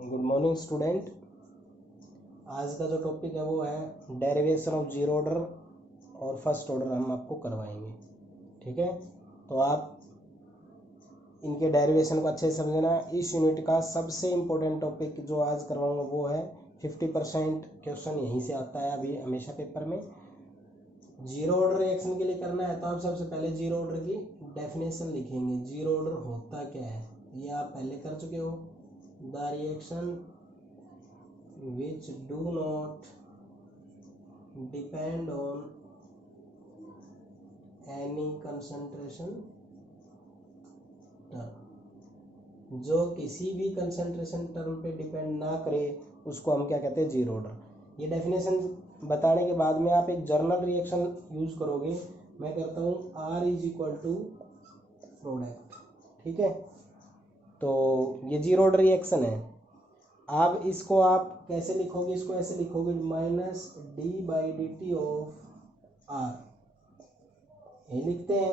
Good morning student. आज का जो टॉपिक है वो है डेरिवेशन ऑफ जीरो ऑर्डर और फर्स्ट ऑर्डर हम आपको करवाएंगे। ठीक है, तो आप इनके डेरिवेशन को अच्छे से समझना। इस यूनिट का सबसे इम्पोर्टेंट टॉपिक जो आज करवाऊंगा वो है 50% क्वेश्चन यहीं से आता है अभी हमेशा पेपर में। जीरो ऑर्डर रिएक्शन के लिए करना है तो आप सबसे पहले जीरो ऑर्डर की डेफिनेशन लिखेंगे। जीरो ऑर्डर होता क्या है ये आप पहले कर चुके हो। The reaction which do not depend on any concentration term, जो किसी भी कंसंट्रेशन टर्म पे डिपेंड ना करे उसको हम क्या कहते हैं, जीरो ऑर्डर। ये डेफिनेशन बताने के बाद में आप एक जर्नल रिएक्शन यूज करोगे। मैं करता हूँ R is equal to product. ठीक है, तो ये जीरो ऑर्डर रिएक्शन है। आप इसको आप कैसे लिखोगे, इसको ऐसे लिखोगे minus D by D T of R, ये लिखते हैं।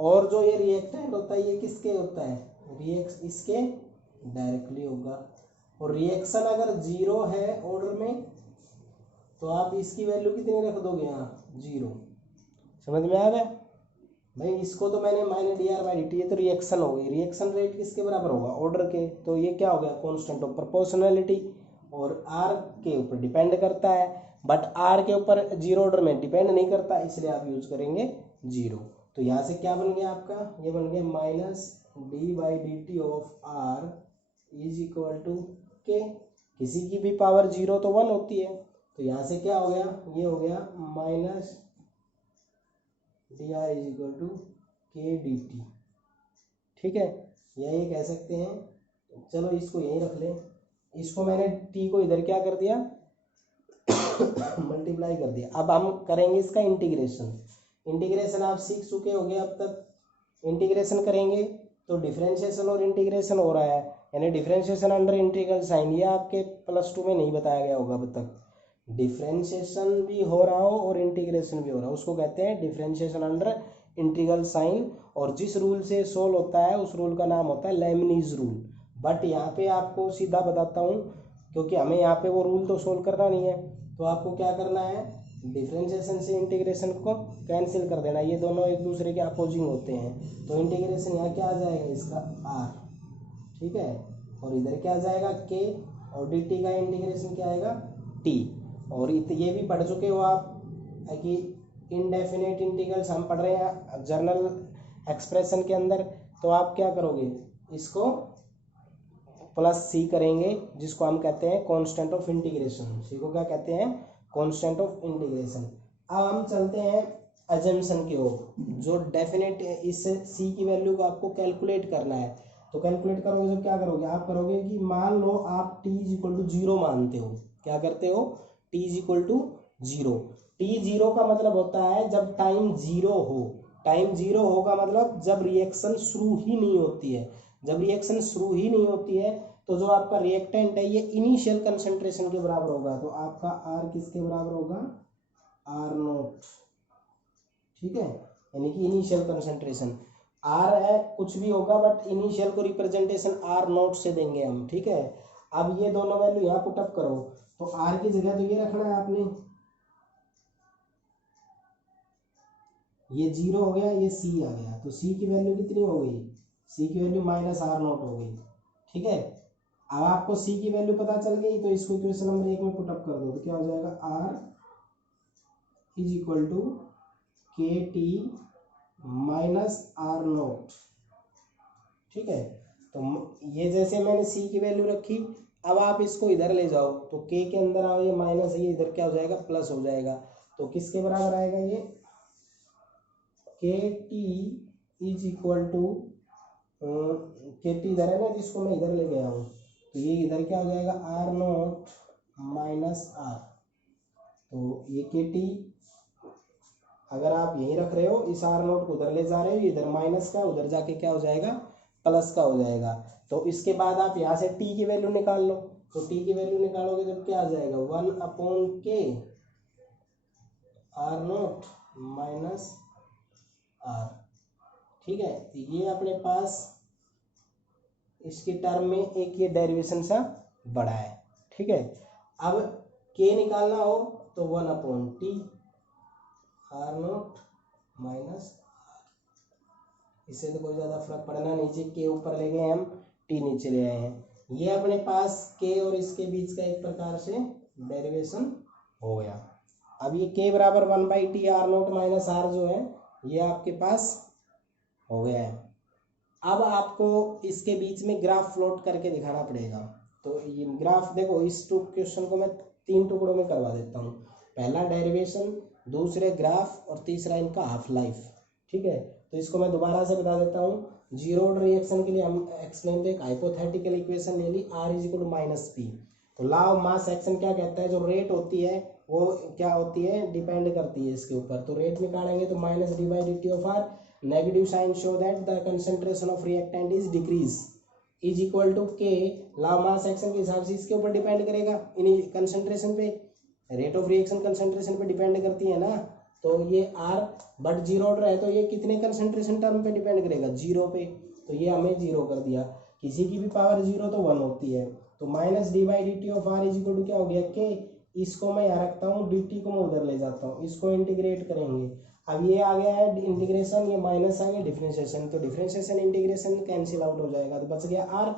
और जो ये रिएक्टेंट होता है ये किसके होता है, इसके डायरेक्टली होगा। और रिएक्शन अगर जीरो है ऑर्डर में तो आप इसकी वैल्यू कितनी रख दोगे, यहाँ जीरो। समझ में आ गया भाई। इसको तो मैंने minus D R by D T, ये तो रिएक्शन हो गई। रिएक्शन रेट किसके बराबर होगा, ऑर्डर के। तो ये क्या हो गया, कांस्टेंट ऑफ प्रोपोर्शनैलिटी, और आर के ऊपर डिपेंड करता है, बट आर के ऊपर जीरो ऑर्डर में डिपेंड नहीं करता, इसलिए आप यूज करेंगे जीरो। तो यहाँ से क्या बन गया आपका, ये बन गया minus D by D T of R is equal to K. किसी की भी पावर जीरो तो वन होती है, तो यहाँ से क्या हो गया, ये हो गया minus D R is equal to K D T. ठीक है, यही कह सकते हैं। चलो इसको यहीं रख लें। इसको मैंने टी को इधर क्या कर दिया, मल्टीप्लाई कर दिया। अब हम करेंगे इसका इंटीग्रेशन। इंटीग्रेशन आप सीख चुके होंगे अब तक। इंटीग्रेशन करेंगे तो डिफरेंशिएशन और इंटीग्रेशन हो रहा है, यानी डिफरेंशिएशन अंडर इंटीग्रल साइन। ये आपके +2 में नहीं बताया गया होगा अब तक। डिफरेंशिएशन भी हो रहा हो और इंटीग्रेशन भी हो रहा हो, उसको कहते हैं डिफरेंशिएशन अंडर इंटीग्रल साइन। और जिस रूल से सोल्व होता है उस रूल का नाम होता है लेबनीज रूल। बट यहाँ पे आपको सीधा बताता हूँ, क्योंकि हमें यहाँ पे वो रूल तो सोल्व करना नहीं है। तो आपको क्या करना है, डिफरेंशिएशन से इंटीग्रेशन को कैंसिल कर देना। ये दोनों एक दूसरे के अपोजिंग होते हैं, तो इंटीग्रेशन यहाँ क्या आ जाएगा, इसका r। ठीक है, और इधर क्या आ जाएगा k, और dt का इंटीग्रेशन क्या आएगा t। और ये भी पढ़ चुके हो आप कि इनडेफिनेट इंटीग्रल्स हम पढ़ रहे हैं जर्नल एक्सप्रेशन के अंदर। तो आप क्या करोगे, इसको प्लस सी करेंगे, जिसको हम कहते हैं कांस्टेंट ऑफ इंटीग्रेशन। सी को क्या कहते हैं, कांस्टेंट ऑफ इंटीग्रेशन। अब हम चलते हैं अजम्पशन की ओर, जो डेफिनेट इस सी की वैल्यू को आपको कैलकुलेट करना है। तो कैलकुलेट करोगे तो क्या करोगे, आप करोगे कि मान लो आप t is equal to zero मानते हो। क्या करते हो, t is equal to zero. T zero का मतलब होता है जब टाइम जीरो हो। टाइम जीरो होगा मतलब जब रिएक्शन शुरू ही नहीं होती है। जब रिएक्शन शुरू ही नहीं होती है तो जो आपका रिएक्टेंट है ये इनिशियल कंसंट्रेशन के बराबर होगा। तो आपका R किसके बराबर होगा, R नॉट। ठीक है, यानी कि इनिशियल कंसंट्रेशन R है, कुछ भी होगा बट इनिशियल को रिप्रेजेंटेशन R नॉट से देंगे हम। ठीक है, अब ये दोनों वैल्यू यहाँ पुटअप करो, तो R की जगह तो ये रखना है आपने, ये जीरो हो गया, ये C आ गया। तो C की वैल्यू कितनी हो गई, C की वैल्यू माइनस R नॉट हो गई। ठीक है, अब आपको C की वैल्यू पता चल गई तो इसको इक्वेशन नंबर 1 में पुटअप कर दो, तो क्या हो जाएगा, R इज इक्वल टू के टी माइनस R नॉट। ठीक है, तो ये जैसे मैंने C की वैल्यू रखी, अब आप इसको इधर ले जाओ तो K के अंदर आओ, ये माइनस है, ये इधर क्या हो जाएगा, प्लस हो जाएगा। तो किसके बराबर आएगा, ये के टी इज इक्वल टू, के टी इधर है ना, जिसको मैं इधर ले गया हूँ, तो ये इधर क्या हो जाएगा, R नॉट माइनस R। तो ये के टी अगर आप यहीं रख रहे हो, इस R नॉट को उधर ले जा रहे हो, इधर माइनस का, उधर जाके क्या हो जाएगा, प्लस का हो जाएगा। तो इसके बाद आप यहाँ से t की वैल्यू निकाल लो। तो t की वैल्यू निकालोगे जब क्या आ जाएगा, 1/k R not minus R। ठीक है, ये अपने पास इसकी टर्म में एक ये डेरिवेशन सा बड़ा है, ठीक है। अब के निकालना हो तो 1/t r0 माइनस, इससे तो कोई ज़्यादा फर्क पड़ना, नीचे के ऊपर ले गए हम, टी नीचे ले आए हैं। ये अपने पास के और इसके बीच का एक प्रकार से डेरिवेशन हो गया। अब ये के बराबर 1/t r0 माइनस r जो है ये आपके पास हो गया है। अब आपको इसके बीच में ग्राफ प्लॉट करके दिखाना पड़ेगा। तो ये ग्राफ देखो, इस क्वेश्चन को मैं 3 टुकड़ों में करवा देता हूँ। पहला डेरिवेशन, दूसरे ग्राफ और तीसरा इनका हाफ लाइफ, ठीक है। तो इसको मैं दोबारा से बता देता हूँ। जीरो ऑर्डर रिएक्शन के लिए हम एक्सप्लेन तो एक हाइपोथेटिकल इक्वेशन ले ली, r = -p। तो लॉ ऑफ मास एक्शन क्या कहता है, जो रेट होती है वो क्या होती है, डिपेंड करती है इसके ऊपर। तो रेट निकालेंगे तो -d/dt of r, negative sign show that the concentration of reactant is decrease is equal to K. Law of mass action के हिसाब से इसके ऊपर डिपेंड करेगा, इन कंसंट्रेशन पे, रेट ऑफ रिएक्शन कंसंट्रेशन पे डिपेंड करती है ना। तो ये r बट जीरो ऑर्डर है तो ये कितने कंसंट्रेशन टर्म पे डिपेंड करेगा, 0 पे। तो ये हमें 0 कर दिया। किसी की भी पावर 0 तो 1 होती है। तो -d/dt of r is equal to क्या हो गया, के। इसको मैं यहाँ रखता हूँ, dt को मैं उधर ले जाता हूँ, इसको इंटीग्रेट करेंगे। अब ये आ गया है इंटीग्रेशन, ये माइनस आएंगे डिफरेंशिएशन, तो डिफरेंशिएशन इंटीग्रेशन कैंसिल आउट हो जाएगा, तो बच गया r।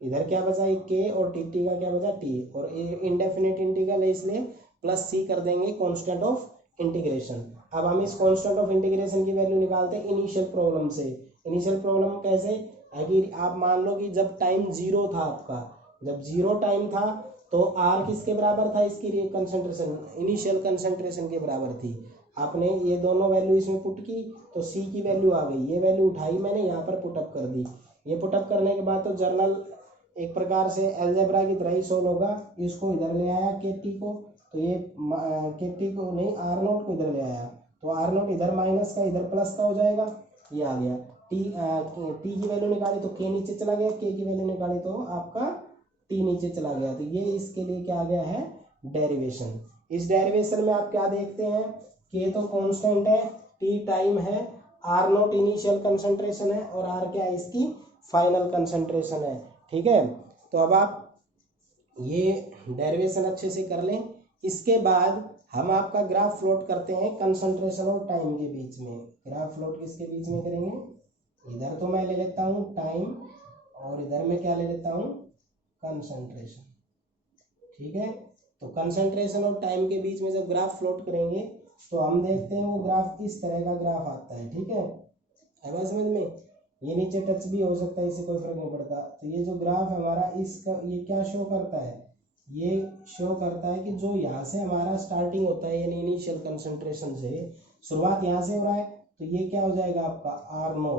इधर क्या बचा, एक के, और टी का क्या बचा, t। और इंडेफिनिट इंटीग्रल है इसलिए +c कर देंगे कांस्टेंट ऑफ इंटीग्रेशन। अब हम इस कांस्टेंट ऑफ इंटीग्रेशन की वैल्यू निकालते हैं इनिशियल प्रॉब्लम से। इनिशियल प्रॉब्लम कैसे, अगर आप मान लो कि जब टाइम 0 था आपका, जब 0 टाइम था तो r किसके बराबर था, इसकी कंसंट्रेशन, इनिशियल कंसंट्रेशन के बराबर थी। आपने ये दोनों वैल्यू इसमें पुट की तो c की वैल्यू आ गई, ये वैल्यू उठाई मैंने यहाँ पर पुटअप कर दी। ये पुटअप करने के बाद तो जर्नल एक प्रकार से अलजेब्रा की तरह ही सोल्व होगा। इसको इधर ले आया के टी को, तो ये के टी को नहीं, r0 को इधर ले आया, तो r0 इधर माइनस का इधर प्लस का हो जाएगा, ये आ गया। टी की वैल्यू निकाली तो के नीचे चला गया, के की वैल्यू निकाली तो आपका टी नीचे चला गया। तो ये इसके लिए क्या आ गया है, डेरिवेशन। इस डेरिवेशन में आप क्या देखते हैं, के तो कांस्टेंट है, टी टाइम है, r0 इनिशियल कंसंट्रेशन है और r क्या है, इसकी फाइनल कंसंट्रेशन है, ठीक है। तो अब आप ये डेरिवेशन अच्छे से कर लें। इसके बाद हम आपका ग्राफ प्लॉट करते हैं कंसंट्रेशन और टाइम के बीच में। ग्राफ प्लॉट किसके बीच में करेंगे, इधर तो मैं ले लेता हूँ टाइम और इधर मैं क्या ले लेता हूँ, कंसंट्रेशन, ठीक है। तो कंसंट्रेशन और टाइम के बीच में जब ग्राफ प्लॉट करेंगे तो हम देखते हैं वो ग्राफ इस तरह का ग्राफ आता है, ठीक है। अब समझ में, ये नीचे टच भी हो सकता है, इससे कोई फर्क नहीं पड़ता। तो ये जो ग्राफ हमारा इसका ये क्या शो करता है, ये शो करता है कि जो यहाँ से हमारा स्टार्टिंग होता है, यानी इनिशियल कंसंट्रेशन से शुरुआत यहाँ से हो रहा है, तो ये क्या हो जाएगा आपका r0,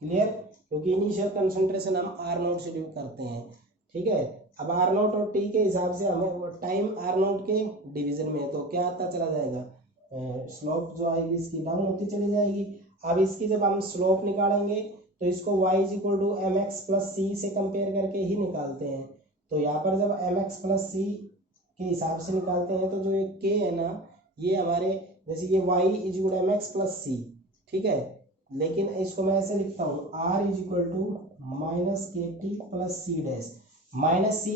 क्लियर, क्योंकि इनिशियल कंसंट्रेशन हम r0 से ड्यू करते हैं, ठीक है। अब r0 और t के हिसाब से हमें टाइम r0 के डिवीजन में है तो क्या आता चला जाएगा, स्लोप जो आएगी इसकी डाउन होती चली जाएगी। अब इसकी जब हम स्लोप निकालेंगे तो इसको y = mx + c से कंपेयर करके ही निकालते हैं। तो यहाँ पर जब mx + c के हिसाब से निकालते हैं तो जो एक k है ना, ये हमारे जैसे ये y = mx + c, ठीक है। लेकिन इसको मैं ऐसे लिखता हूँ r = -kt + c माइनस सी।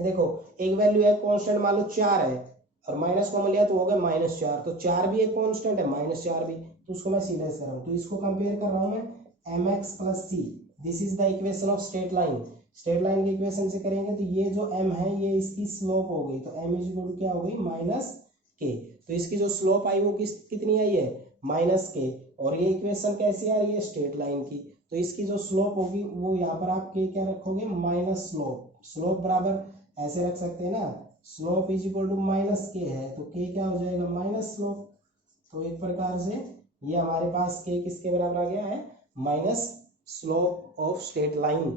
देखो एक वैल्यू है कांस्टेंट, मान लो 4 है और माइनस कॉमन लिया तो हो गया -4, तो 4 भी एक कांस्टेंट है, -4 भी, तो उसको मैं सी डैश कर रहा हूँ। तो इसको कंपेयर कर रहा हूँ मैं mx + c, this is the equation of straight line. Straight line के इक्वेशन से करेंगे तो ये जो m है ये इसकी स्लोप हो गई, तो m = क्या हो गई, -k। तो इसकी जो स्लोप आई वो कितनी आई है, -k। और ये इक्वेशन कैसी आ रही है, स्ट्रेट लाइन की, तो इसकी जो स्लोप होगी वो यहाँ पर आप k क्या रखोगे, माइनस स्लोप। स्लोप बराबर ऐसे रख सकते हैं ना, स्लोप = -k है तो k क्या हो जाएगा, माइनस स्लोप। तो एक प्रकार से ये हमारे पास k किसके बराबर आ गया है, minus slope of straight line,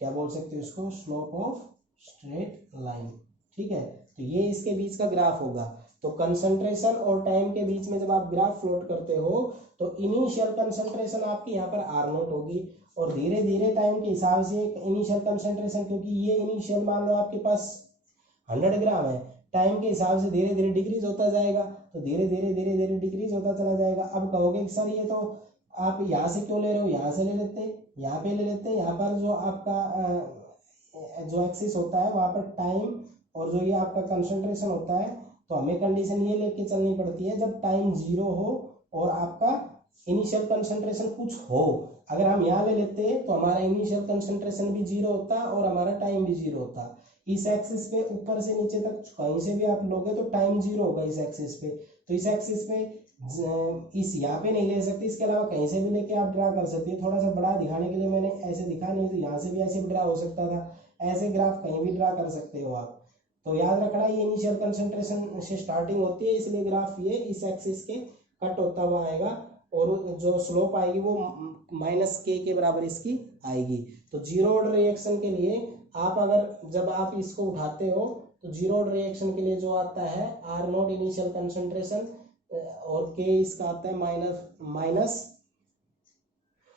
क्या बोल सकते हो इसको, स्लोप ऑफ स्ट्रेट लाइन, ठीक है। तो ये इसके बीच का ग्राफ होगा। तो कंसंट्रेशन और टाइम के बीच में जब आप ग्राफ प्लॉट करते हो तो इनिशियल कंसंट्रेशन आपकी यहाँ पर r0 होगी और धीरे धीरे टाइम के हिसाब से इनिशियल कंसंट्रेशन, क्योंकि ये इनिशियल मान लो आपके पास 100 ग्राम है, टाइम के हिसाब से धीरे धीरे डिक्रीज होता जाएगा, तो धीरे धीरे डिक्रीज होता चला जाएगा। अब कहोगे कि सर ये तो आप यहाँ से क्यों ले रहे हो, यहाँ से ले लेते, यहाँ पे ले लेते, यहाँ पर जो आपका जो एक्सिस होता है वहाँ पर टाइम और जो ये आपका कंसंट्रेशन होता है, तो हमें कंडीशन ये लेके चलनी पड़ती है जब टाइम 0 हो और आपका इनिशियल कंसंट्रेशन कुछ हो। अगर हम यहाँ ले लेते तो हमारा इनिशियल कंसंट्रेशन भी 0 होता और हमारा टाइम भी 0 होता। इस एक्सिस पे ऊपर से नीचे तक कहीं से भी आप लोगे तो टाइम 0 होगा इस एक्सिस पे, तो इस एक्सिस पे इस यहाँ पे नहीं ले सकते, इसके अलावा कहीं से भी लेके आप ड्रा कर सकते हैं। थोड़ा सा बड़ा दिखाने के लिए मैंने ऐसे दिखा, नहीं तो यहाँ से भी ऐसे भी ड्रा हो सकता था, ऐसे ग्राफ कहीं भी ड्रा कर सकते हो आप। तो याद रखना ये इनिशियल कंसंट्रेशन से स्टार्टिंग होती है, इसलिए ग्राफ ये इस एक्सिस के कट होता हुआ आएगा और जो स्लोप आएगी वो -k के बराबर इसकी आएगी। तो जीरो ऑर्डर रिएक्शन के लिए आप अगर जब आप इसको उठाते हो तो जीरो ऑर्डर रिएक्शन के लिए जो आता है R0 इनिशियल कंसंट्रेशन और k इसका आता है minus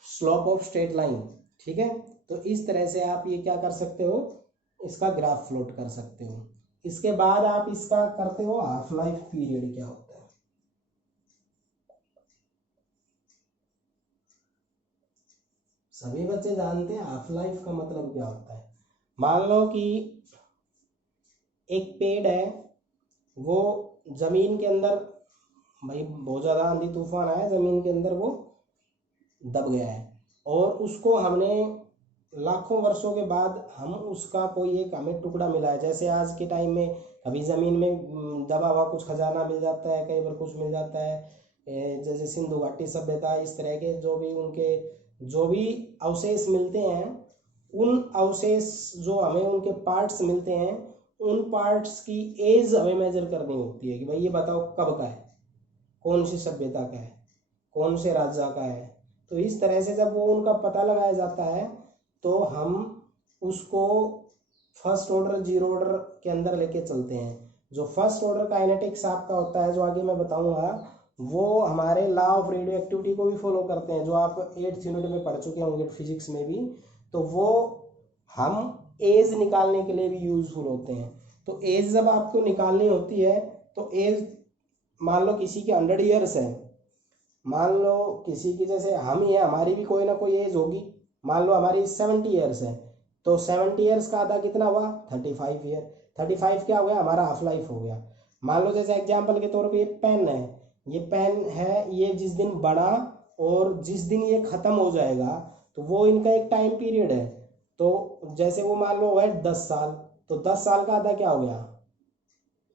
slope of straight line. ठीक है, तो इस तरह से आप ये क्या कर सकते हो, इसका ग्राफ प्लॉट कर सकते हो। इसके बाद आप इसका करते हो हाफ लाइफ पीरियड क्या होता है। सभी बच्चे जानते हैं हाफ लाइफ का मतलब क्या होता है। मान लो कि एक पेड़ है, वो जमीन के अंदर, भाई बहुत ज़्यादा आंधी तूफान आया, ज़मीन के अंदर वो दब गया है और उसको हमने लाखों वर्षों के बाद हम उसका कोई एक हमें टुकड़ा मिला है। जैसे आज के टाइम में कभी ज़मीन में दबा हुआ कुछ खजाना मिल जाता है, कई बार कुछ मिल जाता है, जैसे सिंधु घाटी सभ्यता, इस तरह के जो भी उनके जो भी अवशेष मिलते हैं, उन अवशेष जो हमें उनके पार्ट्स मिलते हैं, उन पार्ट्स की एज हमें मेजर करनी होती है कि भाई ये बताओ कब का है, कौन सी सभ्यता का है, कौन से राजा का है। तो इस तरह से जब वो उनका पता लगाया जाता है तो हम उसको फर्स्ट ऑर्डर जीरो ऑर्डर के अंदर लेके चलते हैं। जो फर्स्ट ऑर्डर काइनेटिक्स आपका होता है, जो आगे मैं बताऊंगा, वो हमारे लॉ ऑफ रेडियो एक्टिविटी को भी फॉलो करते हैं, जो आप 8th यूनिट में पढ़ चुके होंगे फिजिक्स में भी। तो वो हम एज निकालने के लिए भी यूजफुल होते हैं। तो एज जब आपको निकालनी होती है तो एज मान लो किसी की 100 ईयर्स है, मान लो किसी की जैसे हम ही है, हमारी भी कोई ना कोई एज होगी। मान लो हमारी 70 ईयर्स है, तो 70 ईयर्स का आधा कितना हुआ 35 ईयर। 35 क्या हो गया, हमारा हाफ लाइफ हो गया। मान लो जैसे एग्जाम्पल के तौर पे ये पेन है, ये पेन है, ये जिस दिन बना और जिस दिन ये ख़त्म हो जाएगा तो वो इनका एक टाइम पीरियड है। तो जैसे वो मान लो है 10 साल, तो 10 साल का आधा क्या हो गया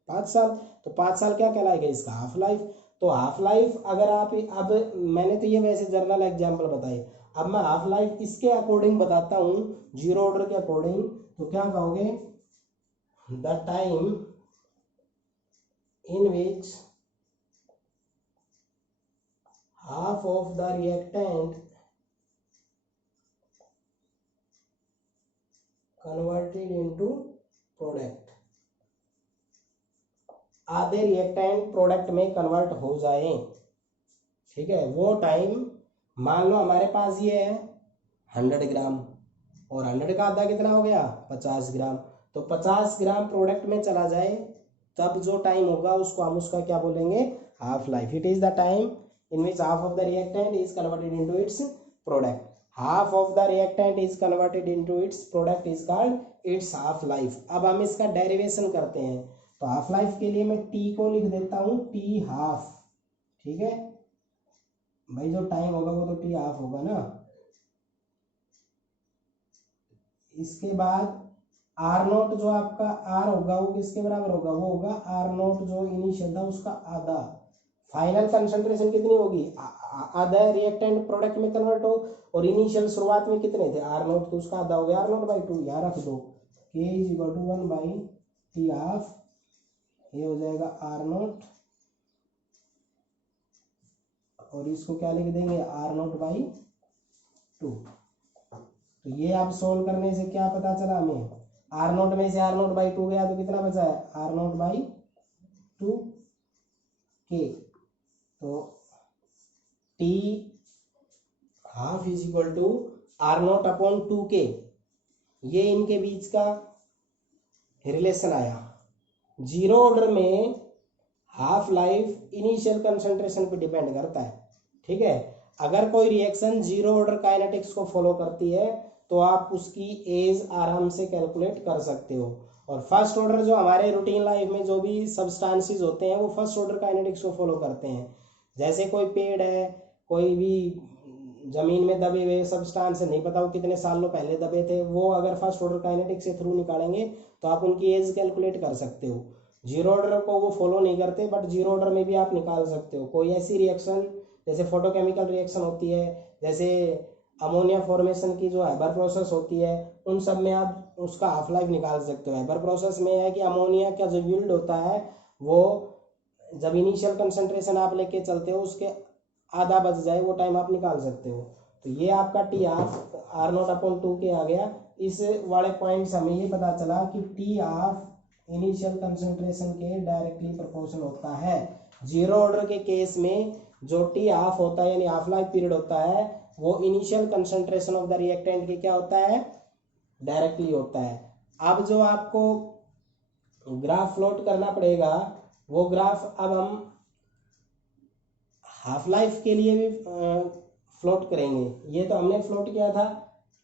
5 साल, तो 5 साल क्या कहलाएगा इसका हाफ लाइफ। तो हाफ लाइफ अगर आप अब मैंने तो ये वैसे जनरल एग्जांपल बताए, अब मैं हाफ लाइफ इसके अकॉर्डिंग बताता हूँ, जीरो ऑर्डर के अकॉर्डिंग। तो क्या कहोगे, the time in which half of the reactant converted into product, आधे रिएक्टेंट प्रोडक्ट में कन्वर्ट हो जाए। ठीक है, वो टाइम मान लो हमारे पास ये है 100 ग्राम और 100 का आधा कितना हो गया 50 ग्राम, तो 50 ग्राम प्रोडक्ट में चला जाए तब जो टाइम होगा उसको हम उसका क्या बोलेंगे, half life. It is the time in which half of the reactant is converted into its product. Half of the reactant is converted into its product is called its half life. अब हम इसका derivation करते हैं, तो half life के लिए मैं t को लिख देता हूँ t हाफ। ठीक है भाई, जो टाइम होगा वो तो t हाफ होगा ना। इसके बाद R0 जो आपका R होगा वो किसके बराबर होगा, वो होगा R0 जो इनिशियल था उसका आधा। फाइनल कंसंट्रेशन कितनी होगी, आधा रिएक्टेंट प्रोडक्ट में कन्वर्ट हो, और इनिशियल शुरुआत में कितने थे R0, तो उसका आधा हो गया R0/2। यहाँ रख दो K = 1/T हाफ, ये हो जाएगा R0 और इसको क्या लिख देंगे R0/2। तो ये आप सोल्व करने से क्या पता चला हमें, R0 में से R0/2 गया तो कितना बचा है R0/2 K। तो T half is equal to R0/2K, ये इनके बीच का रिलेशन आया। जीरो ऑर्डर में हाफ लाइफ इनिशियल कंसंट्रेशन पे डिपेंड करता है। ठीक है, अगर कोई रिएक्शन जीरो ऑर्डर काइनेटिक्स को फॉलो करती है तो आप उसकी एज आराम से कैलकुलेट कर सकते हो। और फर्स्ट ऑर्डर जो हमारे रूटीन लाइफ में जो भी सब्सटेंसेस होते हैं वो फर्स्ट ऑर्डर काइनेटिक्स को फॉलो करते हैं। जैसे कोई पेड़ है, कोई भी जमीन में दबे हुए सब्सटेंस नहीं पता वो कितने सालों पहले दबे थे, वो अगर फर्स्ट ऑर्डर काइनेटिक्स के थ्रू निकालेंगे तो आप उनकी एज कैलकुलेट कर सकते हो। जीरो ऑर्डर को वो फॉलो नहीं करते, बट जीरो ऑर्डर में भी आप निकाल सकते हो। कोई ऐसी रिएक्शन जैसे फोटोकेमिकल रिएक्शन होती है, जैसे अमोनिया फॉर्मेशन की जो हेबर प्रोसेस होती है, उन सब में आप उसका हाफ लाइफ निकाल सकते हो। हेबर प्रोसेस में है कि अमोनिया का जो यील्ड होता है वो जब इनिशियल कंसंट्रेशन आप लेके चलते हो उसके आधा बच जाए वो टाइम आप निकाल सकते हो। तो ये आपका T half R naught upon 2 के आ गया। इस वाले पॉइंट से हमें ये पता चला कि टी हाफ इनिशियल कंसंट्रेशन के डायरेक्टली प्रोपोर्शनल होता है। जीरो ऑर्डर के केस में जो टी हाफ होता है यानी हाफ लाइफ पीरियड होता है वो initial concentration of the reactant के क्या होता है, डायरेक्टली होता है। अब जो आपको ग्राफ प्लॉट करना पड़ेगा वो ग्राफ अब हम हाफ लाइफ के लिए भी फ्लोट करेंगे। ये तो हमने फ्लोट किया था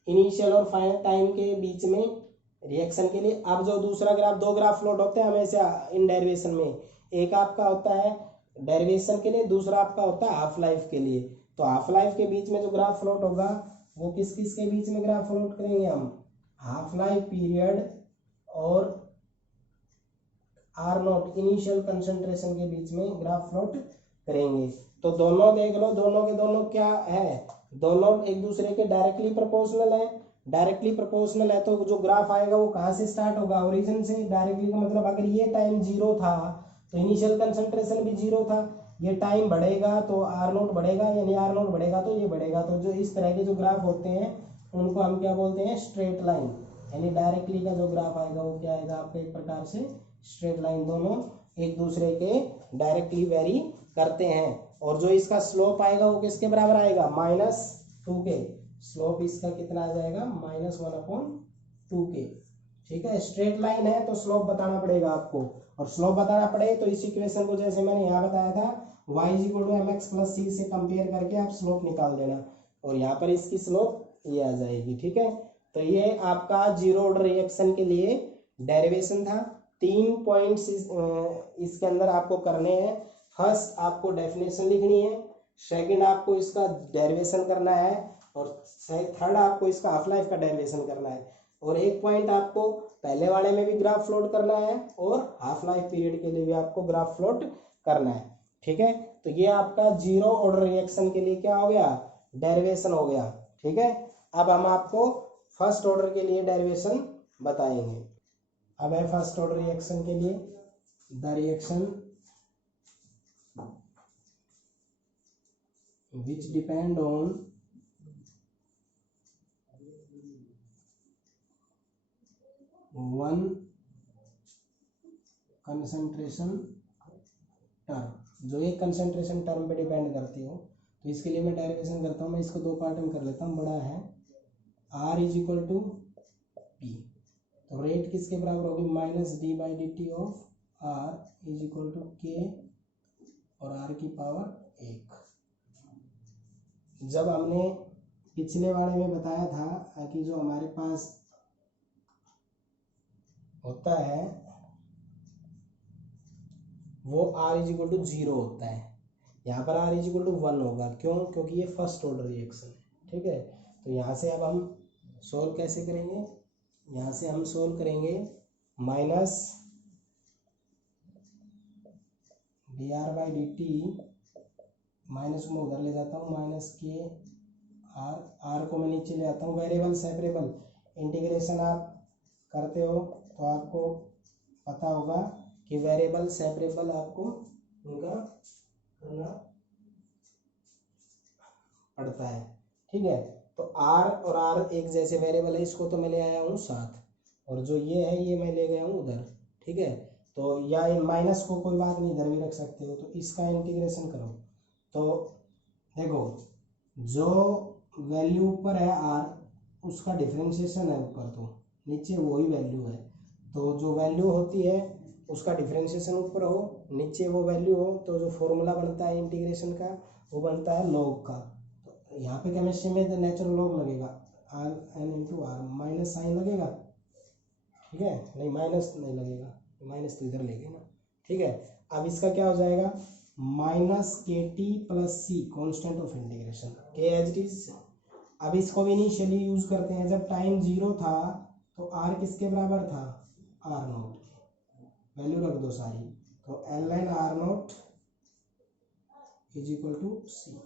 इनिशियल और फाइनल टाइम के बीच में रिएक्शन के लिए। अब जो दूसरा ग्राफ, दो ग्राफ फ्लोट होते हैं हमेशा इन डेरिवेशन में, एक आपका होता है डेरिवेशन के लिए, दूसरा आपका होता है हाफ लाइफ के लिए। तो हाफ लाइफ के बीच में जो ग्राफ फ्लोट होगा वो किस किस के बीच में ग्राफ फ्लोट करेंगे हम, हाफ लाइफ पीरियड और आर नॉट इनिशियल कंसंट्रेशन के बीच में ग्राफ फ्लोट करेंगे। तो दोनों देख लो, दोनों के दोनों क्या है, दोनों एक दूसरे के डायरेक्टली प्रोपोर्शनल है। डायरेक्टली प्रोपोर्शनल है तो जो ग्राफ आएगा वो कहाँ से स्टार्ट होगा, ओरिजिन से। डायरेक्टली का मतलब अगर ये टाइम जीरो था तो इनिशियल कंसंट्रेशन भी जीरो था, ये टाइम बढ़ेगा तो आर नोट बढ़ेगा, यानी आर नोट बढ़ेगा तो ये बढ़ेगा। तो जो इस तरह के जो ग्राफ होते हैं उनको हम क्या बोलते हैं, स्ट्रेट लाइन। यानी डायरेक्टली का जो ग्राफ आएगा वो क्या आएगा आपका, एक प्रकार से स्ट्रेट लाइन। दोनों एक दूसरे के डायरेक्टली वेरी करते हैं। और जो इसका स्लोप आएगा वो किसके बराबर आएगा, -2 के। स्लोप इसका कितना आ जाएगा, -1/2 के। ठीक है, स्ट्रेट लाइन है तो स्लोप बताना पड़ेगा आपको। और स्लोप बताना पड़े तो इस इक्वेशन को जैसे मैंने यहाँ बताया था y = mx + c से कंपेयर करके आप स्लोप निकाल देना और यहाँ पर इसकी स्लोप ये आ जाएगी। ठीक है, तो ये आपका जीरो ऑर्डर रिएक्शन के लिए डेरिवेशन था। 3 पॉइंट्स इसके अंदर आपको करने हैं। फर्स्ट आपको डेफिनेशन लिखनी है, सेकंड आपको इसका डेरिवेशन करना है और थर्ड आपको इसका हाफ लाइफ का डेरिवेशन करना है। और एक पॉइंट आपको पहले वाले में भी ग्राफ फ्लोट करना है और हाफ लाइफ पीरियड के लिए भी आपको ग्राफ फ्लोट करना है। ठीक है, तो ये आपका जीरो ऑर्डर रिएक्शन के लिए क्या हो गया, डेरिवेशन हो गया। ठीक है, अब हम आपको फर्स्ट ऑर्डर के लिए डेरिवेशन बताएंगे। अब है फर्स्ट ऑर्डर रिएक्शन के लिए, the reaction which depend on one concentration term, जो एक कंसंट्रेशन टर्म पे डिपेंड करती हो। तो इसके लिए मैं डेरिवेशन करता हूँ, मैं इसको दो पार्ट में कर लेता हूँ। बड़ा है R = P, तो रेट किसके बराबर होगी, -d/dt ऑफ R = K और R की पावर 1। जब हमने पिछले वाले में बताया था कि जो हमारे पास होता है वो R = 0 होता है, यहाँ पर R = 1 होगा। क्यों, क्योंकि ये फर्स्ट ऑर्डर रिएक्शन है। ठीक है, तो यहाँ से अब हम सोल्व कैसे करेंगे, यहाँ से हम सोल्व करेंगे -dr/dt, माइनस को मैं उधर ले जाता हूँ, -k r को मैं नीचे ले आता हूँ। वेरिएबल सेपरेबल इंटीग्रेशन आप करते हो तो आपको पता होगा कि वेरिएबल सेपरेबल आपको उनका करना पड़ता है। ठीक है, तो r और r एक जैसे वेरिएबल है, इसको तो मैं ले आया हूँ साथ, और जो ये है ये मैं ले गया हूँ उधर। ठीक है, तो या माइनस को कोई बात नहीं इधर भी रख सकते हो। तो इसका इंटीग्रेशन करो तो देखो जो वैल्यू ऊपर है r उसका डिफरेंशिएशन है ऊपर, तो नीचे वही वैल्यू है। तो जो वैल्यू होती है उसका डिफरेंशिएशन ऊपर हो, नीचे वो वैल्यू हो, तो जो फॉर्मूला बनता है इंटीग्रेशन का वो बनता है लॉग का। तो यहाँ पे केमिस्ट्री में तो नेचुरल लॉग लगेगा, R N into R, minus sign लगेगा, ठीक है, नहीं माइनस नहीं लगेगा, माइनस तो इधर लेंगे ना, ठीक है। अब इसका क्या हो जाएगा, minus K T plus C constant of integration, K as it is. अब इसको भी इनिशियली यूज करते हैं, जब टाइम 0 था तो आर किसके बराबर था, आर नोट की वैल्यू रख दो सारी, तो L N R naught is equal to C.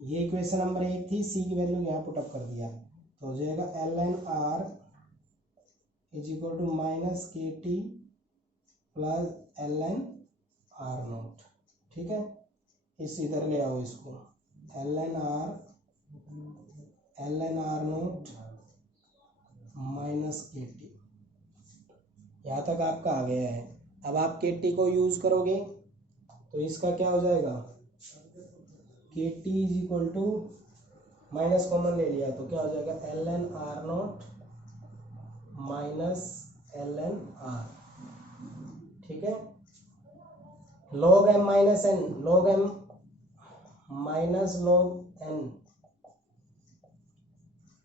ये इक्वेशन नंबर 1 थी, सी की वैल्यू यहाँ पुटअप कर दिया, तो हो जाएगा L N R is equal to minus K T plus L N R naught, ठीक है। इस इधर ले आओ इसको, L N R naught minus K T, यहाँ तक आपका आ गया है। अब आप के टी को यूज करोगे तो इसका क्या हो जाएगा, K T is equal to, minus common ले लिया तो क्या हो जाएगा, L N R naught minus L N R, ठीक है। Log M minus N, log M minus log N,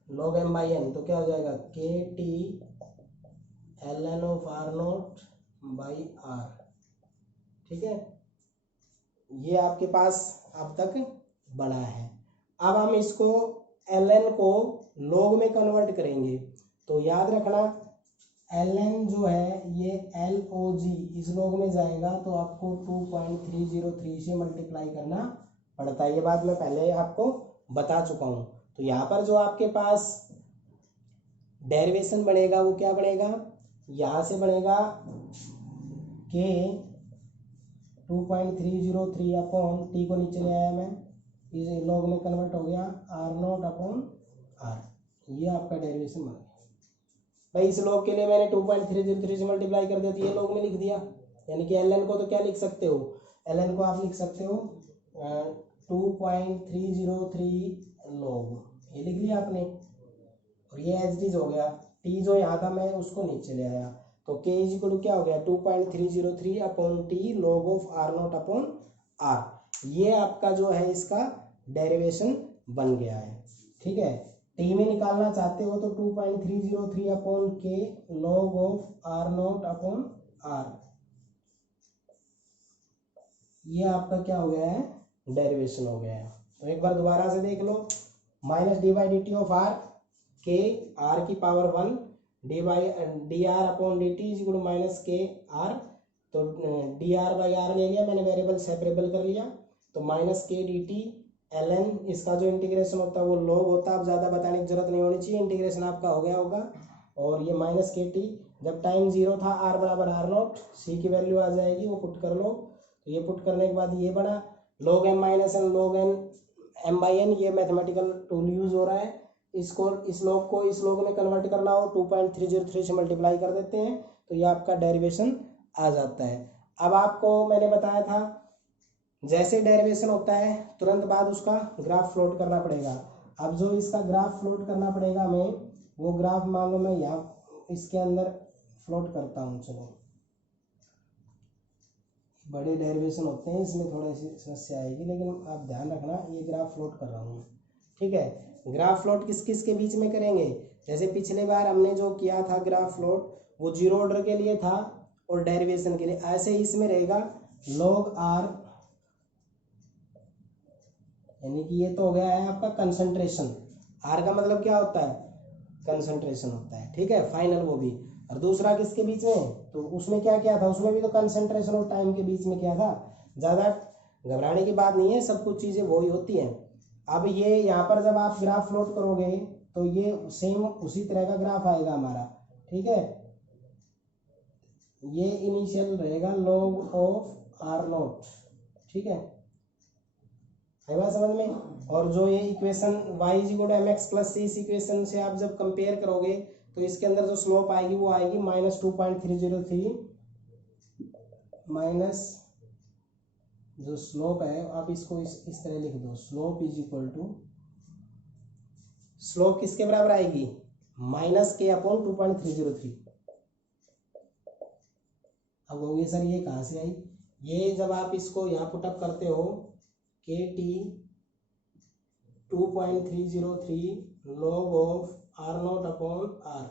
log M by N, तो क्या हो जाएगा, K T L N of R naught by R, ठीक है। ये आपके पास अब तक बड़ा है। अब हम इसको एल एन को लॉग में कन्वर्ट करेंगे, तो याद रखना एल एन जो है ये एल ओ जी इस लॉग में जाएगा तो आपको 2.303 से मल्टीप्लाई करना पड़ता है, ये बात मैं पहले आपको बता चुका हूँ। तो यहाँ पर जो आपके पास डेरिवेशन बनेगा वो क्या बनेगा, यहाँ से बनेगा के 2.303 अपॉन टी को नीचे ले आया मैं, इस लॉग में कन्वर्ट हो गया आर नोट अपॉन आर, ये आपका डेरिवेशन बन गया। भाई इस लॉग के लिए मैंने 2.303 से मल्टीप्लाई कर दिया तो ये लॉग में लिख दिया, यानी कि एल एन को तो क्या लिख सकते हो, एल एन को आप लिख सकते हो 2.303 लॉग, ये लिख लिया आपने, और ये एज इट इज हो गया। टी जो यहाँ था मैं उसको नीचे ले आया, तो के इज इक्वल टू क्या हो गया, 2.303 upon T log of R naught upon R, ये आपका जो है इसका डेरिवेशन बन गया है, ठीक है। टी में निकालना चाहते हो तो 2.303 upon K log of R naught upon R, ये आपका क्या हो गया है, डेरिवेशन हो गया है। तो एक बार दोबारा से देख लो, minus D by D T of R, K R की power 1 D by D R upon D T is equal to minus K R, तो डी आर बाई आर ले लिया मैंने, वेरिएबल सेपरेबल कर लिया, तो माइनस के डी टी एल एन, इसका जो इंटीग्रेशन होता है वो लॉग होता है, अब ज़्यादा बताने की जरूरत नहीं होनी चाहिए, इंटीग्रेशन आपका हो गया होगा। और ये माइनस के टी, जब टाइम 0 था आर बराबर आर नोट, सी की वैल्यू आ जाएगी वो पुट कर लो, तो ये पुट करने के बाद ये बना log M minus N log N M by N, ये मैथमेटिकल टूल यूज हो रहा है, इसको इस लॉग को इस लॉग में कन्वर्ट करना हो 2.303 से मल्टीप्लाई कर देते हैं तो ये आपका डेरिवेशन आ जाता है। अब आपको मैंने बताया था जैसे डेरिवेशन होता है तुरंत बाद उसका ग्राफ फ्लोट करना पड़ेगा। अब जो इसका ग्राफ फ्लोट करना पड़ेगा हमें, वो ग्राफ मान लो मैं यहाँ इसके अंदर फ्लोट करता हूँ, चलो बड़े डेरिवेशन होते हैं इसमें थोड़ी सी समस्या आएगी, लेकिन आप ध्यान रखना ये ग्राफ फ्लोट कर रहा हूँ, ठीक है। ग्राफ फ्लोट किस किस के बीच में करेंगे, जैसे पिछले बार हमने जो किया था ग्राफ फ्लोट वो जीरो ऑर्डर के लिए था और डेरिवेशन के लिए, ऐसे ही इसमें रहेगा लॉग आर, यानी कि ये तो हो गया है आपका कंसंट्रेशन, आर का मतलब क्या होता है, कंसंट्रेशन होता है, ठीक है, फाइनल वो भी। और दूसरा किसके बीच में, तो उसमें क्या क्या था, उसमें भी तो कंसंट्रेशन और टाइम के बीच में क्या था, ज़्यादा घबराने की बात नहीं है, सब कुछ चीज़ें वही होती हैं। अब ये यहाँ पर जब आप ग्राफ फ्लोट करोगे तो ये सेम उसी तरह का ग्राफ आएगा हमारा, ठीक है। ये इनिशियल रहेगा लॉग ऑफ आर नोट, ठीक है, बात समझ में। और जो ये equation y is equal to M X plus C, इस इक्वेशन से आप जब कंपेयर करोगे तो इसके अंदर जो स्लोप आएगी वो आएगी -2.303, माइनस जो स्लोप है आप इसको इस तरह लिख दो, slope is equal to, slope किसके बराबर आएगी, माइनस के अपॉन 2.303। अब होगी सर ये कहाँ से आई, ये जब आप इसको यहाँ पुटअप करते हो K T 2.303 log of R0 upon R.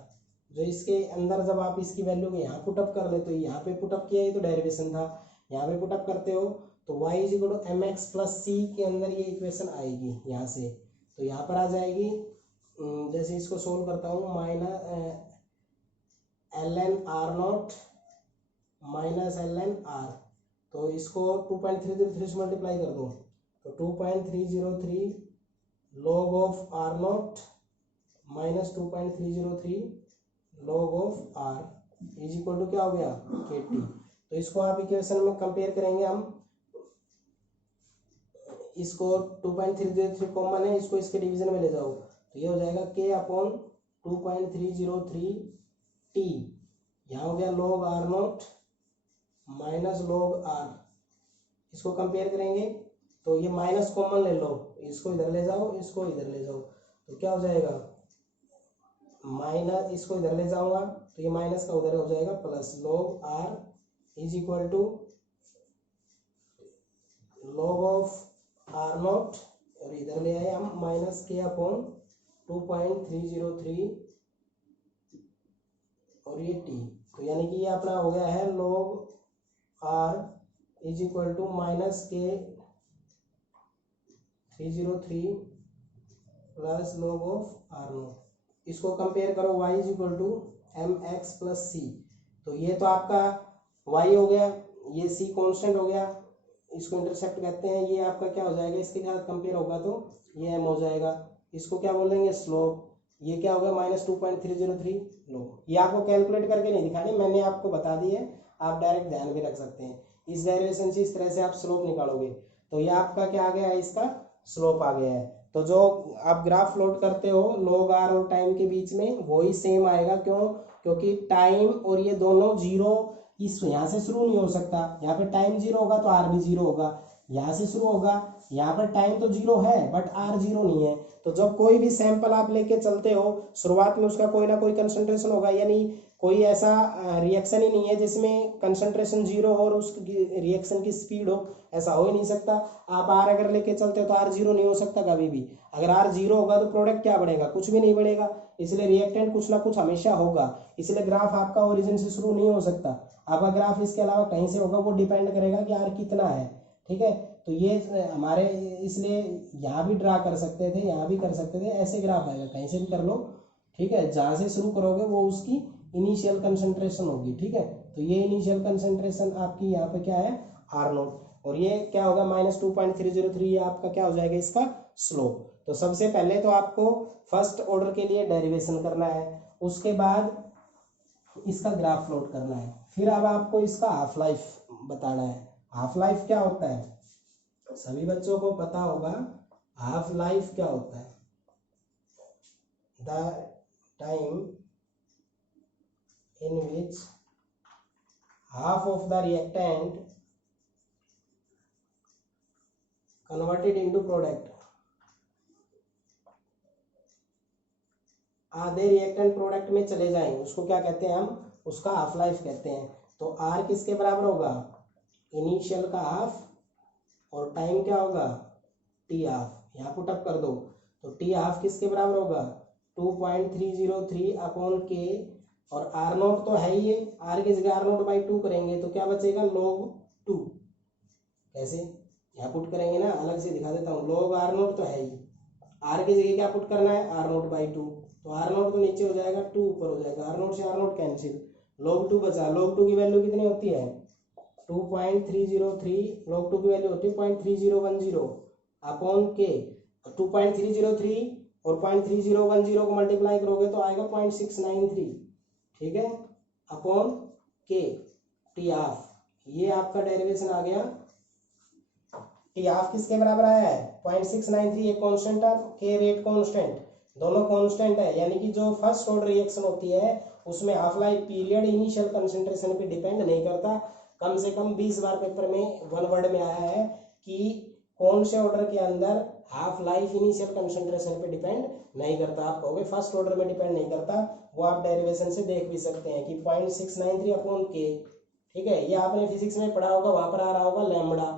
जो इसके अंदर जब आप इसकी वैल्यू को यहाँ पुटअप कर लेते हो, यहाँ पे पुटअप किया, ये तो डेरिवेशन था, यहाँ पे पुटअप करते हो तो y is equal to M X plus C के अंदर ये इक्वेशन आएगी यहाँ से, तो यहाँ पर आ जाएगी। जैसे इसको सोल्व करता हूँ, minus ln R0 minus ln R, तो इसको 2.303 से मल्टीप्लाई कर दो तो 2.303 log of R0 minus 2.303 log of R is equal to क्या हो गया, KT। तो इसको आप इक्वेशन में कंपेयर करेंगे हम, इसको 2.303 कॉमन है, इसको इसके डिवीजन में ले जाओ तो ये हो जाएगा K अपॉन 2.303 T, यहाँ हो गया log R0 minus log R। इसको कंपेयर करेंगे तो ये माइनस कॉमन ले लो, इसको इधर ले जाओ, इसको इधर ले जाओ तो क्या हो जाएगा, माइनस, इसको इधर ले जाऊंगा तो ये माइनस का उधर हो जाएगा plus, log R is equal to log of R0 और इधर ले आए हम माइनस K अपॉन 2.303 और ये T, तो यानी कि ये अपना हो गया है log R is equal to minus K 303 plus log of R0। इसको कंपेयर करो, y is equal to M X plus C, तो ये तो आपका y हो गया, ये c कांस्टेंट हो गया, इसको इंटरसेप्ट कहते हैं, ये आपका क्या हो जाएगा, इसके साथ कंपेयर होगा तो ये m हो जाएगा, इसको क्या बोलेंगे, स्लोप, ये क्या होगा माइनस 2.303 लो। ये आपको कैलकुलेट करके नहीं दिखानी, मैंने आपको बता दी है, आप डायरेक्ट ध्यान भी रख सकते हैं। इस डेरिवेशन से इस तरह से आप स्लोप निकालोगे तो ये आपका क्या आ गया है, इसका स्लोप आ गया है। तो जो आप ग्राफ प्लॉट करते हो log r और टाइम के बीच में वही सेम आएगा, क्यों, क्योंकि टाइम और ये दोनों जीरो, इस यहाँ से शुरू नहीं हो सकता, यहाँ पे टाइम जीरो होगा तो आर भी जीरो होगा, यहाँ से शुरू होगा, यहाँ पर टाइम तो जीरो है बट आर जीरो नहीं है। तो जब कोई भी सैंपल आप लेके चलते हो, शुरुआत में उसका कोई ना कोई कंसंट्रेशन होगा, यानी कोई ऐसा रिएक्शन ही नहीं है जिसमें कंसंट्रेशन जीरो हो और उसकी रिएक्शन की स्पीड हो, ऐसा हो ही नहीं सकता। आप आर अगर लेके चलते हो तो आर जीरो नहीं हो सकता कभी भी, अगर आर जीरो होगा तो प्रोडक्ट क्या बढ़ेगा, कुछ भी नहीं बढ़ेगा, इसलिए रिएक्टेंट कुछ ना कुछ हमेशा होगा, इसलिए ग्राफ आपका ओरिजिन से शुरू नहीं हो सकता, आपका ग्राफ इसके अलावा कहीं से होगा, वो डिपेंड करेगा कि आर कितना है, ठीक है। तो ये हमारे, इसलिए यहाँ भी ड्रा कर सकते थे, यहाँ भी कर सकते थे, ऐसे ग्राफ आएगा, कहीं से भी कर लो, ठीक है, जहाँ से शुरू करोगे वो उसकी इनिशियल कंसंट्रेशन होगी, ठीक है। तो ये इनिशियल कंसंट्रेशन आपकी यहाँ पे क्या है, R0, और ये क्या होगा माइनस 2.303, ये आपका क्या हो जाएगा, इसका स्लोप। तो सबसे पहले तो आपको फर्स्ट ऑर्डर के लिए डेरिवेशन करना है, उसके बाद इसका ग्राफ प्लॉट करना है, फिर अब आपको इसका हाफ लाइफ बताना है। हाफ लाइफ क्या होता है, सभी बच्चों को पता होगा, हाफ लाइफ क्या होता है, the time in which half of the reactant converted into product, आधे रिएक्टेंट प्रोडक्ट में चले जाएं, उसको क्या कहते हैं हम, उसका हाफ लाइफ कहते हैं। तो आर किसके बराबर होगा, इनिशियल का हाफ, और टाइम क्या होगा, टी हाफ, यहाँ पुटअप कर दो तो टी हाफ किसके बराबर होगा, 2.303 अपॉन के, और आर नोट तो है ही है, आर की जगह R0 बाई 2 करेंगे तो क्या बचेगा, log 2, कैसे यहाँ पुट करेंगे ना, अलग से दिखा देता हूँ, log R0 तो है ही, आर की जगह क्या पुट करना है, R0 बाई 2, तो R0 तो नीचे हो जाएगा, 2 ऊपर हो जाएगा, R0 से R0 कैंसिल, log 2 बचा, log 2 की वैल्यू कितनी होती है, 2.303, log 2 की वैल्यू होती है 0.3010 अपॉन के, 2.303 और 0.3010 को मल्टीप्लाई करोगे तो आएगा 0.693, ठीक है, अपॉन के टी हाफ, ये आपका डेरिवेशन आ गया। टी हाफ किसके बराबर आया है, 0.693, ये कांस्टेंट टर्म, के रेट कांस्टेंट, दोनों कांस्टेंट है, यानी कि जो फर्स्ट ऑर्डर रिएक्शन होती है उसमें half life period initial concentration पे डिपेंड नहीं करता। कम से कम 20 बार पेपर में वन वर्ड में आया है कि कौन से ऑर्डर के अंदर हाफ लाइफ इनिशियल कंसंट्रेशन पे डिपेंड नहीं करता। आप कहोगे फर्स्ट ऑर्डर में डिपेंड नहीं करता, वो आप डेरिवेशन से देख भी सकते हैं कि 0.693 अपॉन के, ठीक है, ये आपने फिजिक्स में पढ़ा होगा, वहां पर आ रहा होगा लैम्बडा,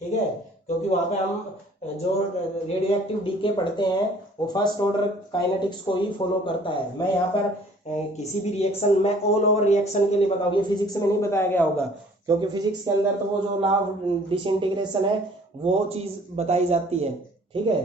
ठीक है, क्योंकि वहां पे हम जो रेडियो एक्टिव डीके पढ़ते हैं वो फर्स्ट ऑर्डर काइनेटिक्स को ही फॉलो करता है। मैं यहाँ पर किसी भी रिएक्शन में ऑल ओवर रिएक्शन के लिए बताऊँ, ये फिजिक्स में नहीं बताया गया होगा, क्योंकि फिजिक्स के अंदर तो वो जो लॉ ऑफ डिसइंटीग्रेशन है वो चीज़ बताई जाती है, ठीक है।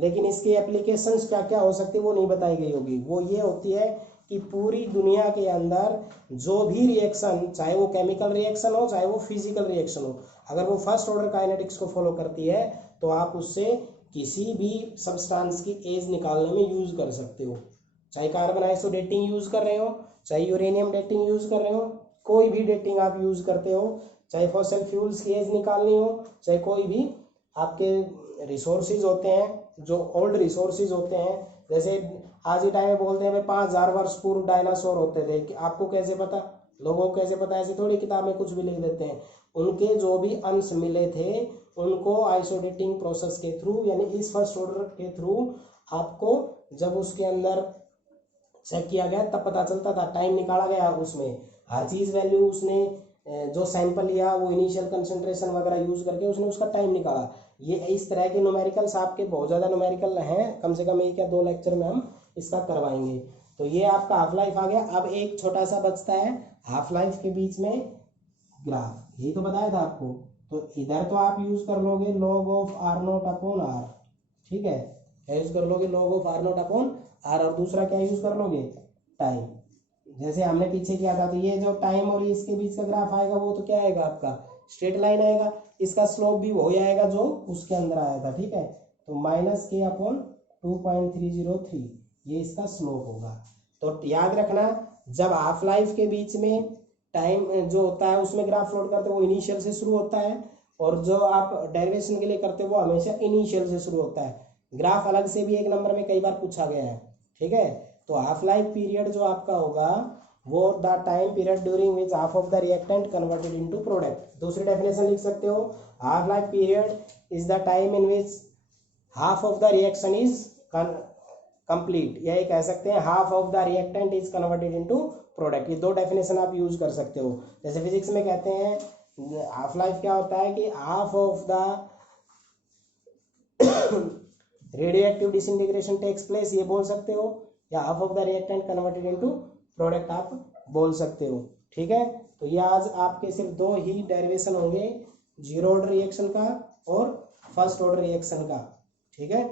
लेकिन इसकी एप्लीकेशंस क्या क्या हो सकती है वो नहीं बताई गई होगी। वो ये होती है कि पूरी दुनिया के अंदर जो भी रिएक्शन, चाहे वो केमिकल रिएक्शन हो चाहे वो फिजिकल रिएक्शन हो, अगर वो फर्स्ट ऑर्डर काइनेटिक्स को फॉलो करती है तो आप उससे किसी भी सब्सटेंस की एज निकालने में यूज कर सकते हो। चाहे कार्बन आइसो डेटिंग यूज कर रहे हो, चाहे यूरेनियम डेटिंग यूज कर रहे हो, कोई भी डेटिंग आप यूज करते हो, चाहे फॉसिल फ्यूल्स की एज निकालनी हो, चाहे कोई भी आपके रिसोर्सेज होते हैं जो ओल्ड रिसोर्सेज होते हैं, जैसे आज ही टाइम में बोलते हैं भाई 5000 वर्ष पूर्व डायनासोर होते थे, कि आपको कैसे पता, लोगों को कैसे पता, ऐसे थोड़ी किताब में कुछ भी लिख देते हैं। उनके जो भी अंश मिले थे उनको आइसोडेटिंग प्रोसेस के थ्रू, यानी इस फर्स्ट ऑर्डर के थ्रू आपको जब उसके अंदर चेक किया गया तब पता चलता था, टाइम निकाला गया, उसमें हर चीज़ वैल्यू उसने जो सैंपल लिया वो इनिशियल कंसंट्रेशन वगैरह यूज करके उसने उसका टाइम निकाला। ये इस तरह के न्यूमेरिकल्स आपके बहुत ज़्यादा न्यूमेरिकल हैं, कम से कम 1 या 2 लेक्चर में हम इसका करवाएंगे। तो ये आपका हाफ लाइफ आ गया। अब एक छोटा सा बचता है हाफ लाइफ के बीच में ग्राफ, यही तो बताया था आपको। तो इधर तो आप यूज कर लोगे log of R0 upon R, ठीक है, क्या यूज कर लोगे log of R0 upon R, और दूसरा क्या यूज कर लोगे, टाइम, जैसे हमने पीछे किया था। तो ये जो टाइम और इसके बीच का ग्राफ आएगा वो तो क्या आएगा आपका स्ट्रेट लाइन आएगा, इसका स्लोप भी वही आएगा जो उसके अंदर आया था, ठीक है। तो -k अपॉन 2.303 ये इसका स्लोप होगा। तो याद रखना, जब हाफ लाइफ के बीच में टाइम जो होता है उसमें ग्राफ प्लॉट करते हो वो इनिशियल से शुरू होता है, और जो आप डेरिवेशन के लिए करते हो वो हमेशा इनिशियल से शुरू होता है। ग्राफ अलग से भी 1 नंबर में कई बार पूछा गया है, ठीक है। तो हाफ लाइफ पीरियड जो आपका होगा वो the time period during which half of the reactant converted into product. दूसरी डेफिनेशन लिख सकते हो, half life period is the time in which half of the reaction is complete, या ये कह सकते हैं half of the reactant is converted into product. ये 2 डेफिनेशन आप यूज कर सकते हो। जैसे फिजिक्स में कहते हैं हाफ लाइफ क्या होता है कि half of the radioactive disintegration takes place, ये बोल सकते हो, या half of the reactant converted into product आप बोल सकते हो, ठीक है। तो ये आज आपके सिर्फ 2 ही डेरिवेशन होंगे, जीरो ऑर्डर रिएक्शन का और फर्स्ट ऑर्डर रिएक्शन का, ठीक है।